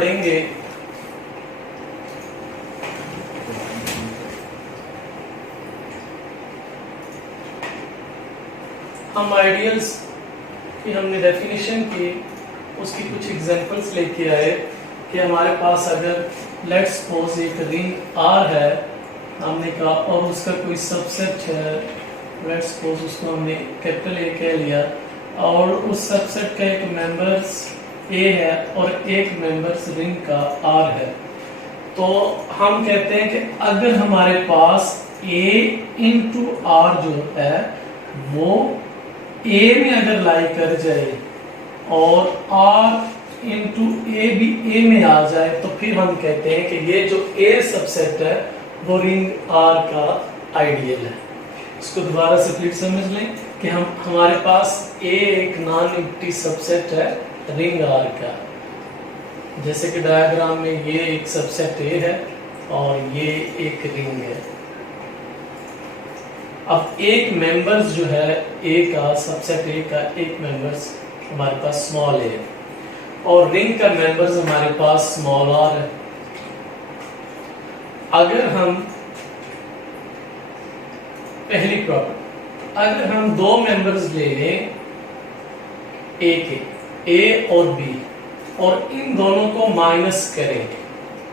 पढ़ेंगे हम आइडियल्स की हमने डेफिनेशन की, उसकी कुछ एग्जांपल्स लेके आए कि हमारे पास अगर लेट्स सपोज एक रिंग R है हमने कहा और उसका कोई सबसेट है, लेट्स सपोज उसको हमने कैपिटल A कह लिया और उस सबसेट का एक मेंबर्स A है और एक मेंबर्स रिंग का R है, तो हम कहते हैं कि अगर हमारे पास A इंटू R जो है वो A में अगर लाई कर जाए और R इंटू A भी A में आ जाए तो फिर हम कहते हैं कि ये जो A सबसेट है वो रिंग R का आइडियल है। इसको दोबारा से प्लीज समझ लें कि हमारे पास A एक नॉन एम्प्टी सबसेट है रिंग R का, जैसे कि डायग्राम में ये एक सबसेट A है और ये एक रिंग है। अब एक मेंबर्स जो है A का, सबसेट A का एक मेंबर्स हमारे पास स्मॉल a है और रिंग का मेंबर्स हमारे पास स्मॉल r है। अगर हम पहली प्रॉपर्टी, अगर हम दो मेंबर्स ले लें A के, A और B, और इन दोनों को माइनस करें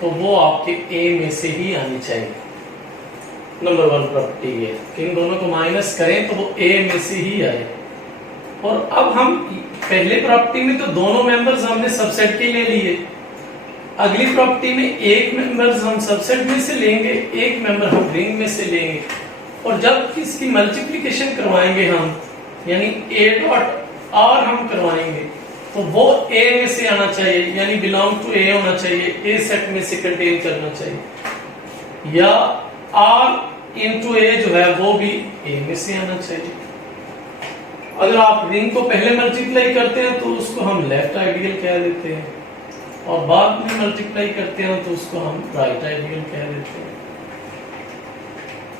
तो वो आपके A में से ही आनी चाहिए। नंबर वन प्रॉपर्टी ये कि इन दोनों को माइनस करें तो वो A में से ही आए। और अब हम पहले प्रॉपर्टी में तो दोनों मेंबर्स हमने सबसेट के ले लिए, अगली प्रॉपर्टी में एक मेंबर्स हम सबसेट में से लेंगे, एक मेंबर हम रिंग में से लेंगे, और जब इसकी मल्टीप्लिकेशन करवाएंगे हम यानी A डॉट R हम करवाएंगे तो वो A में से आना चाहिए, यानी बिलोंग टू A होना चाहिए, A सेट में से कंटेन करना चाहिए, या R इंटू A जो है वो भी A में से आना चाहिए। अगर आप रिंग को पहले मल्टीप्लाई करते हैं तो उसको हम लेफ्ट आइडियल कह देते हैं और बाद में मल्टीप्लाई करते हैं तो उसको हम राइट आइडियल कह देते हैं।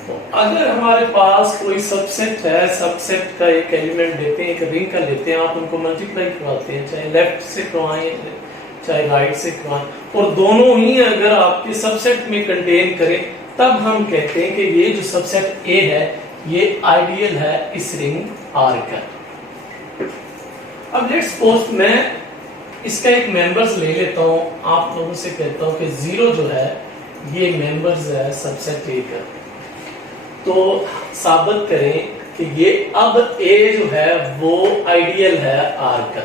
तो अगर हमारे पास कोई सबसेट है, सबसेट का एक एलिमेंट देते हैं, एक रिंग का लेते हैं, आप उनको मल्टीप्लाई करवाते हैं, चाहे लेफ्ट से करवाएं चाहे राइट से करवाएं, और दोनों ही अगर आपके सबसेट में कंटेन करें तब हम कहते हैं कि ये जो सबसेट A है ये आइडियल है इस रिंग R का। अब लेट्स सपोज मैं इसका एक मेंबर्स ले लेता हूं, आप लोगों से कहता हूं कि 0 जो है ये मेंबर्स है सबसेट A का, तो साबित करें कि ये अब A जो है वो आइडियल है R का।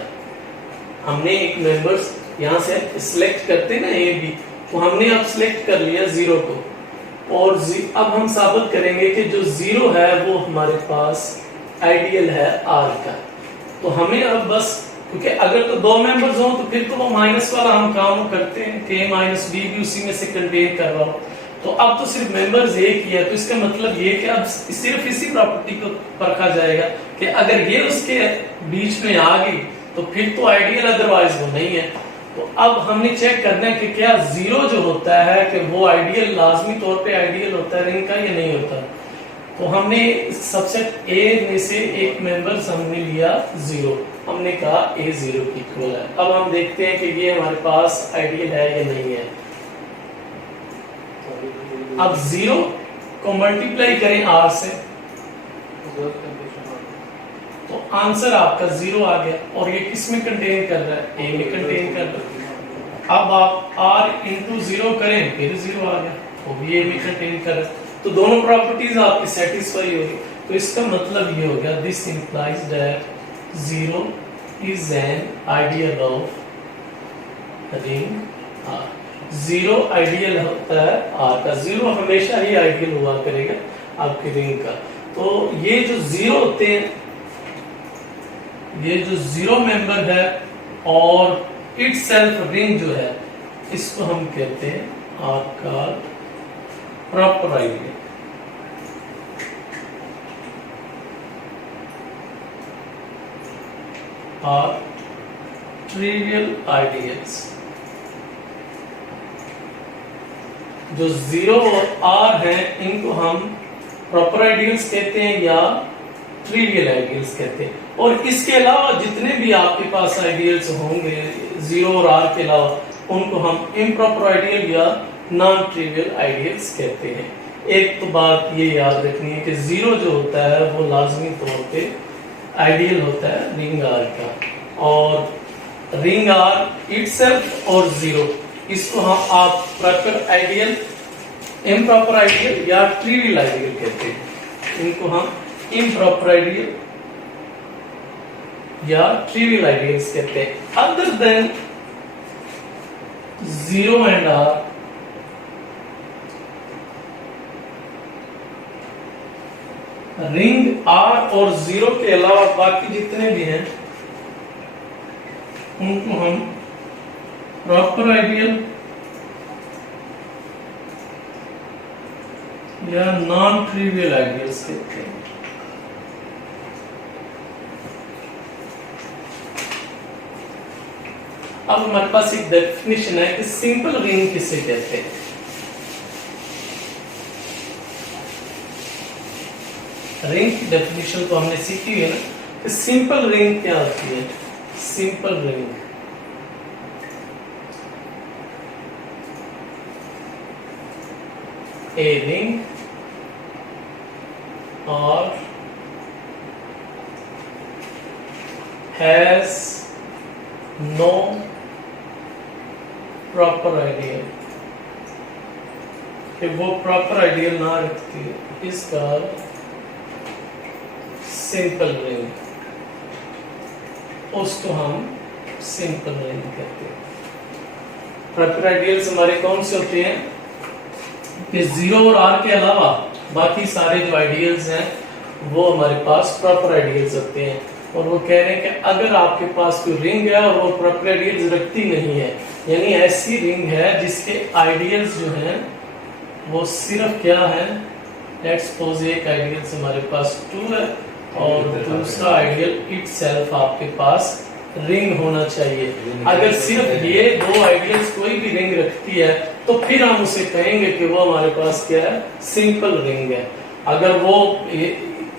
हमने एक मेंबर्स यहां से सिलेक्ट करते ना A B, तो हमने अब सिलेक्ट कर लिया 0 को, और अब हम साबित करेंगे कि जो 0 है वो हमारे पास आइडियल है R का। तो हमें अब बस, क्योंकि अगर तो दो मेंबर्स हो तो फिर तो वो माइनस वाला हम काम करते हैं कि A माइनस B भी उसी में से कंटेन कर रहा हो, तो अब तो सिर्फ मेंबर्स एक ही है, तो इसका मतलब ये कि अब सिर्फ इसी प्रॉपर्टी को परखा जाएगा कि अगर ये उसके बीच में आ गई तो फिर तो आइडियल, अदरवाइज वो नहीं है। तो अब हमने चेक करना है कि क्या 0 जो होता है कि वो आइडियल, लाजमी तौर पे आइडियल होता है रिंग का या नहीं होता। तो हमने सबसेट A में से एक मेंबर्स हमने लिया 0, हमने कहा A 0 की इक्वल है। अब हम देखते हैं कि ये हमारे पास आइडियल है या नहीं है। अब 0 को मल्टीप्लाई करें R से तो आंसर आपका 0 आ गया, और ये किस में कंटेन कर रहा है, A में कंटेन कर रहा है। अब आप R इंटू 0 करें फिर 0 आ गया, वो भी A में कंटेन कर रहा है, तो दोनों प्रॉपर्टीज आपकी सेटिस्फाई होगी। तो इसका मतलब ये हो गया, this implies that 0 is an ideal of ring R। 0 ideal होता है R का, 0 हमेशा ही आइडियल हुआ करेगा आपकी रिंग का। तो ये जो 0 होते हैं, ये जो 0 मेंबर है और इटसेल्फ रिंग जो है, इसको हम कहते हैं आपका प्रॉपर आइडियल। और ट्रिवियल आइडियल्स, जो 0 और R हैं इनको हम प्रॉपर आइडियल्स कहते हैं या ट्रिवियल आइडियल्स कहते हैं। और इसके अलावा जितने भी आपके पास आइडियल्स होंगे 0 और R के अलावा, उनको हम इम्प्रॉपर आइडियल या नॉन ट्रिवियल आइडियल्स कहते हैं। एक तो बात ये याद रखनी है कि जीरो जो होता है वो लाजमी तौर पे आइडियल होता है रिंग आर का, और रिंग आर इटसेल्फ और जीरो इसको हम आप प्रॉपर आइडियल, इम्प्रॉपर आइडियल या ट्रिवियल आइडियल कहते हैं। इनको हम इम्प्रॉपर आइडियल या ट्रिवियल आइडियल्स कहते हैं। Other than zero and R, ring R और जीरो के अलावा बाकी जितने भी हैं उनको हम प्रॉपर आइडियल या नॉन ट्रिवियल आइडियल्स कहते हैं। अब हमारे पास एक डेफिनेशन है कि सिंपल रिंग किसे कहते हैं। रिंग की डेफिनेशन तो हमने सीखी है ना कि सिंपल रिंग क्या होती है। Simple ring a ring or has no proper ideal, कि वो प्रॉपर आइडियल ना रखती है, इसका सिंपल रिंग, उसको हम सिंपल रिंग कहते हैं। प्रॉपर आइडियल्स हमारे कौन से होते हैं कि जीरो और आर के अलावा बाकी सारे जो आइडियल्स हैं वो हमारे पास प्रॉपर आइडियल्स होते हैं। और वो कह रहे हैं कि अगर आपके पास कोई रिंग है और वो प्रॉपर आइडियल्स रखती नहीं है, यानी ऐसी रिंग है जिसके आइडियल्स जो हैं वो सिर्फ क्या है, लेट्स सपोज एक आइडियल्स हमारे पास 2 है और दूसरा आइडियल इटसेल्फ आपके पास रिंग होना चाहिए। अगर सिर्फ ये दो आइडियल्स कोई भी रिंग रखती है तो फिर हम उसे कहेंगे कि वो हमारे पास क्या है, सिंपल रिंग है। अगर वो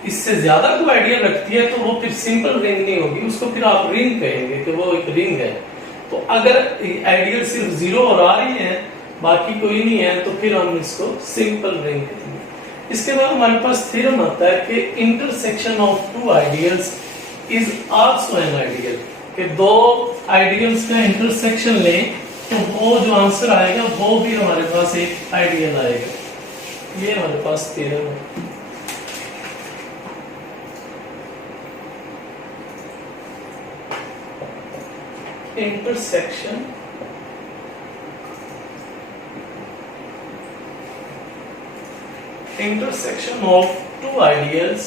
इससे ज्यादा कोई आइडियल रखती है तो वो फिर सिंपल रिंग नहीं होगी, उसको फिर आप रिंग कहेंगे कि वो एक रिंग है। तो अगर आइडियल सिर्फ जीरो और आ रही है बाकी कोई नहीं है तो फिर हम इसको सिंपल रिंग कहेंगे। इसके बाद हमारे पास थ्योरम आता है कि intersection of two ideals is also an ideal, कि दो आइडियल्स का इंटरसेक्शन लें तो वो जो आंसर आएगा वो भी हमारे पास एक आइडियल आएगा। ये हमारे पास थ्योरम है। Intersection of two ideals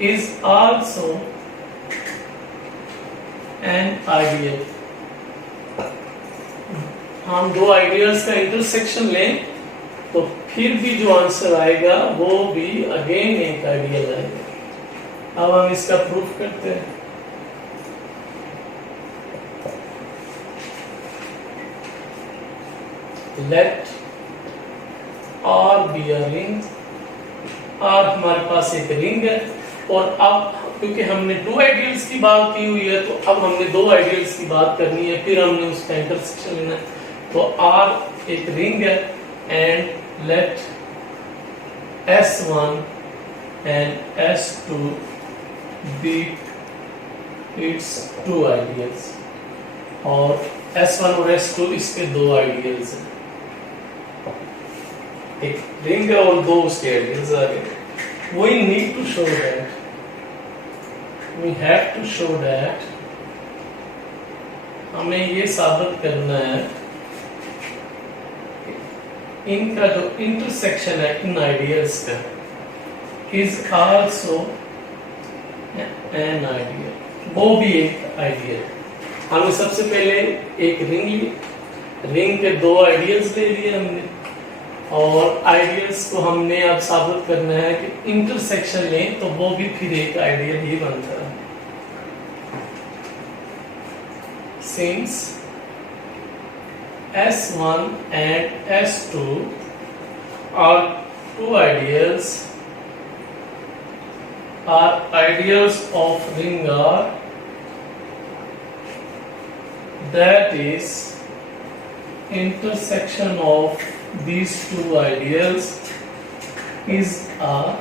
is also an ideal। हम दो आइडियल्स का इंटरसेक्शन लें तो फिर भी जो आंसर आएगा वो भी अगेन एक आइडियल आएगा। अब हम इसका प्रूफ करते हैं। Let R be a ring। R हमारे पास एक रिंग है और अब क्योंकि हमने दो आइडियल्स की बात की हुई है तो अब हमने दो आइडियल्स की बात करनी है, फिर हमने उसका इंटरसेक्शन लेना है। तो R एक रिंग है and let S1 and S2 be its two ideals, और S1 और S2 इसके दो आइडियल्स हैं। एक रिंग है और दो उसके आइडियल्स आ गए। We need to show that, we have to show that, हमें ये साबित करना है इनका जो इंटरसेक्शन है इन आइडियल्स का is also an ideal, वो भी एक आइडियल। हमने सबसे पहले एक रिंग ली, रिंग के दो आइडियल्स ले लिए हमने, और आइडियल्स को हमने अब साबित करना है कि इंटरसेक्शन लें तो वो भी फिर एक आइडियल ही बनता है। Since S1 and S2 are two ideals of ring R that is intersection of these two ideals is a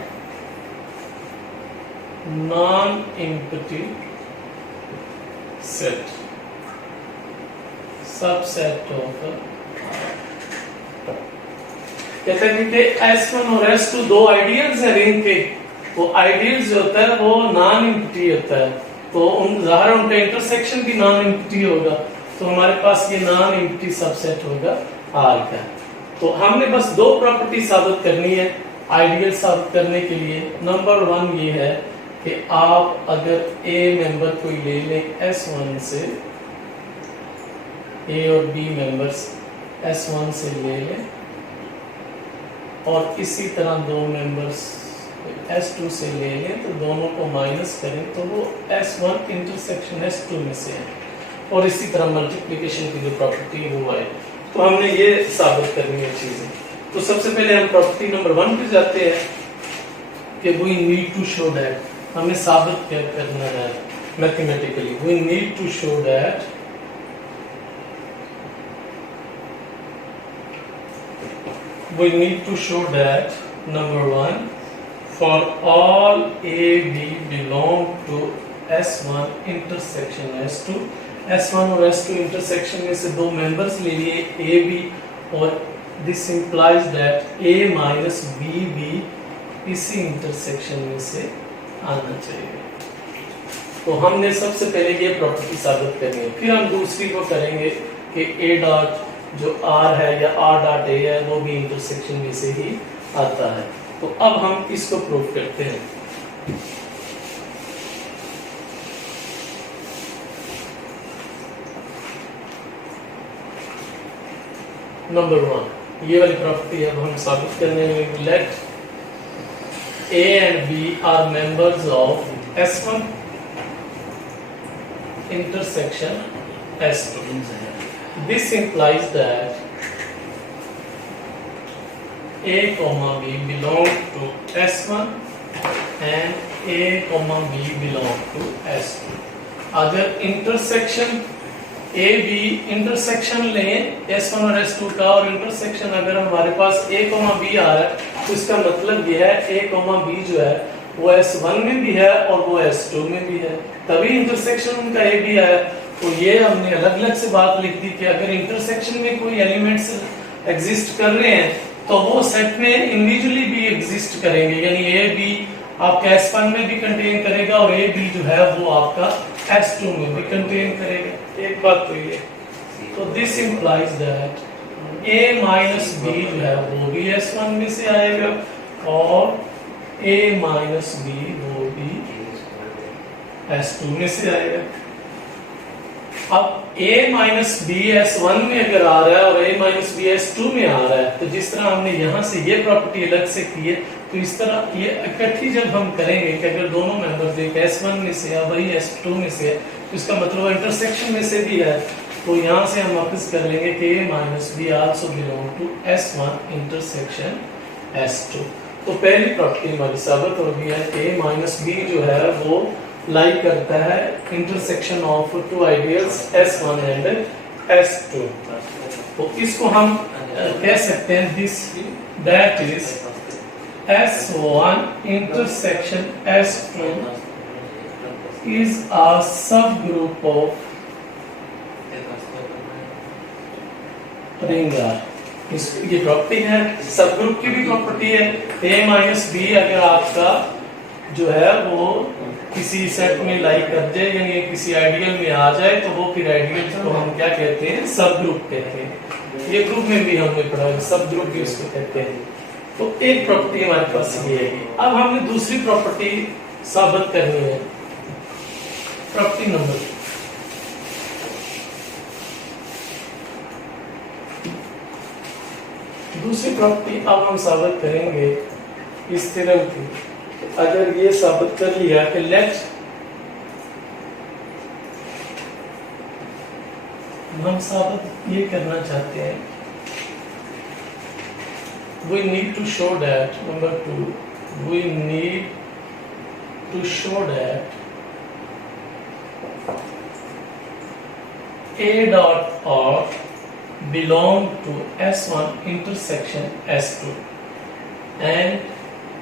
non-empty set, subset of कहते हैं कि S1 और S2 दो आइडियल्स हैं रिंग के, वो आइडियल्स जो होता है वो नॉन एम्प्टी होता है, तो ज़ाहिर उनका इंटरसेक्शन भी नॉन एम्प्टी होगा, तो हमारे पास ये नॉन एम्प्टी सबसेट होगा R का। तो हमने बस दो प्रॉपर्टी साबित करनी है आइडियल साबित करने के लिए। नंबर 1 ये है कि आप अगर A मेंबर कोई ले लें S1 से, A और B मेंबर्स S1 से ले लें और इसी तरह दो मेंबर्स S2 से ले लें, तो दोनों को माइनस करें तो वो S1 इंटरसेक्शन S2 में से है, और इसी तरह मल्टीप्लिकेशन की जो प्रॉपर्टी है वो आए। तो हमने ये साबित करनी है चीजें। तो सबसे पहले हम प्रॉपर्टी नंबर 1 पे जाते हैं कि we need to show that, हमें साबित क्या करना है mathematically. We need to show that we need to show that number 1 for all A B belong to S1 intersection S2, S1 और S2 intersection में से दो members ले लिए A B, और this implies that A minus B भी इसी intersection में से आना चाहिए। तो हमने सबसे पहले ये प्रॉपर्टी साबित करनी है, फिर हम दूसरी को करेंगे कि A डॉट जो R है या R डॉट A है वो भी इंटरसेक्शन में से ही आता है। तो अब हम इसको प्रूव करते हैं। नंबर 1 ये वाली प्रॉपर्टी अब हम साबित करने में, late A and B are members of S1 intersection S2. This implies that A, B belong to S1 and A, B belong to S2। अगर इंटरसेक्शन A, B इंटरसेक्शन लें S1 और S2 का, और इंटरसेक्शन अगर हमारे पास A, B आ रहा है, तो इसका मतलब यह है A, B जो है वो S1 में भी है और वो S2 में भी है, तभी इंटरसेक्शन उनका A, B आया। तो ये हमने अलग अलग से बात लिख दी कि अगर इंटरसेक्शन में कोई एलिमेंट्स एग्जिस्ट कर रहे हैं तो वो सेट में इंडिविजुअली भी एग्जिस्ट करेंगे, यानी ए बी आपका S1 में भी कंटेन करेगा और ए बी जो है वो आपका S2 में भी कंटेन करेगा। एक बात तो ये, तो this implies that A minus B जो है वो भी S1 में से आएगा और A माइनस बी वो भी S2 में से आएगा। अब A माइनस बी S1 में अगर आ रहा है और A माइनस बी S2 में आ रहा है, तो जिस तरह हमने यहाँ से ये प्रॉपर्टी अलग से की है, तो इस तरह ये इकट्ठी जब हम करेंगे कि अगर दोनों मेंबर्स एक S1 में से या वही S2 में से है, तो इसका मतलब इंटरसेक्शन में से भी है, तो यहाँ से हम वापस कर लेंगे कि A minus B also belong to S1 intersection S2। तो पहली प्रॉपर्टी हमारी साबित हो गई है कि A माइनस बी जो है वो लाई करता है intersection of two ideals S1 and S2। तो इसको हम कह सकते हैं this that is S1 intersection S2 is a subgroup of ring R। ये प्रॉपर्टी है, सब ग्रुप की भी प्रॉपर्टी है। A माइनस बी अगर आपका जो है वो किसी सेट में लाई कर जाए, यानी किसी आइडियल में आ जाए, तो वो फिर आइडियल को हम क्या कहते हैं, सब ग्रुप कहते हैं। ये ग्रुप में भी हमने पढ़ा है, सब ग्रुप भी उसको कहते हैं। तो एक प्रॉपर्टी हमारे पास ये है। अब हमने दूसरी प्रॉपर्टी साबित करनी है, प्रॉपर्टी नंबर दूसरी प्रॉपर्टी अब हम साबित करेंगे इस थ्योरम की। अगर ये साबित कर लिया कि लेट हम साबित ये करना चाहते हैं, we need to show that number 2 we need to show that A dot R belong to S1 intersection S2 and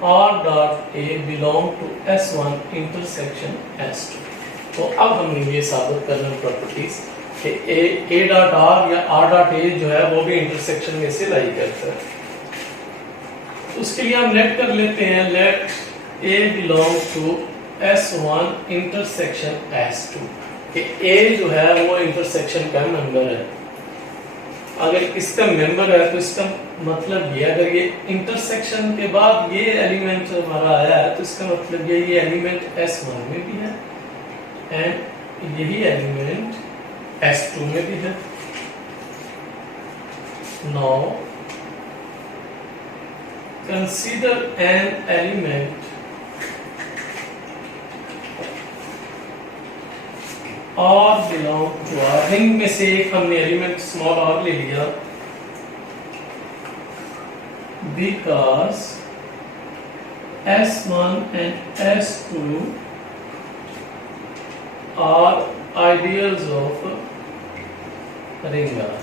R dot A belong to S1 intersection S2। तो अब हमने ये साबित करना प्रॉपर्टीज कि A डॉट R या R dot A जो है वो भी इंटरसेक्शन में से लाई करता है। तो उसके लिए हम लेट कर लेते हैं, late A belong to S1 intersection S2 कि A जो है वो इंटरसेक्शन का मेंबर है। अगर इसका मेंबर है तो इसका मतलब ये, अगर ये इंटरसेक्शन के बाद ये एलिमेंट हमारा आया है तो इसका मतलब ये एलिमेंट S1 में भी है एंड यही एलिमेंट S2 में भी है। Now consider an element R belong to R। Ring में से एक हमने एलिमेंट स्मॉल r ले लिया because S1 and S2 are ideals of ring R।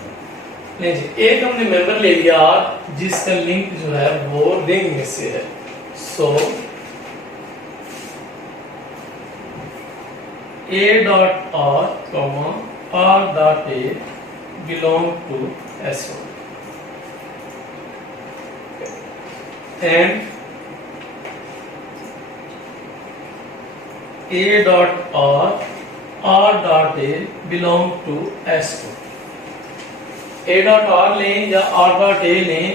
नहीं जी, एक हमने मेंबर ले लिया R जिसका लिंक जो है वो रिंग में से है। सो A dot R comma R dot A belong to S1 and A dot R dot A belong to S2। A dot R लें या R dot A लें,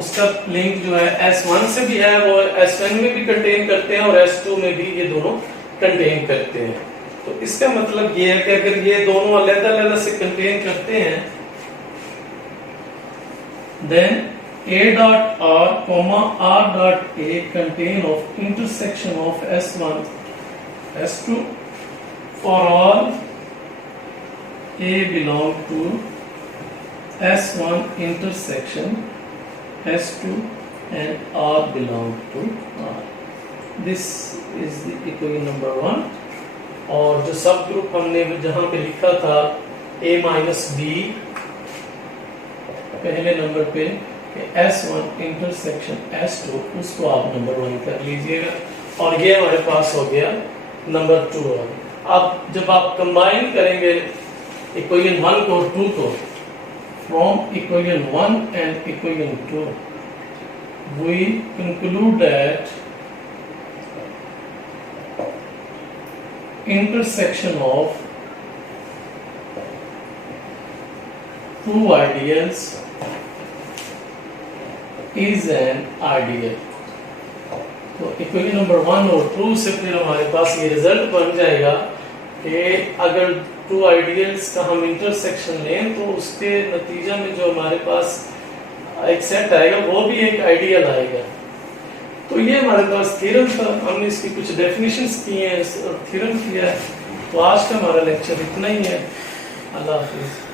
उसका लिंक जो है S1 से भी है, वो S1 में भी कंटेन करते हैं और S2 में भी ये दोनों कंटेन करते हैं। तो इसका मतलब ये है कि अगर ये दोनों अलग-अलग से कंटेन करते हैं then A dot R comma R dot A contain of intersection of S1 S2 for all A belong to S1 intersection S2 and R belong to R। This is the equation number 1। और जो सब group हमने जहां पे लिखा था A minus B पहले number पे S1 इंटरसेक्शन S2, उसको आप नंबर 1 कर लीजिएगा और ये हमारे पास हो गया नंबर 2। अब जब आप कंबाइन करेंगे इक्वेशन 1 को 2 को, from equation 1 and equation 2 we conclude that intersection of two ideals is an ideal। तो इक्वेशन नंबर 1 और 2 से फिर हमारे पास ये रिजल्ट बन जाएगा कि अगर टू आइडियल्स का हम इंटरसेक्शन लें तो उसके नतीजा में जो हमारे पास एक सेट आएगा वो भी एक आइडियल आएगा। तो ये हमारे पास थ्योरम था, हमने इसकी कुछ डेफिनेशंस की हैं और थ्योरम किया है। तो आज का हमारा लेक्चर इतना ही है। अल्लाह हाफिज़।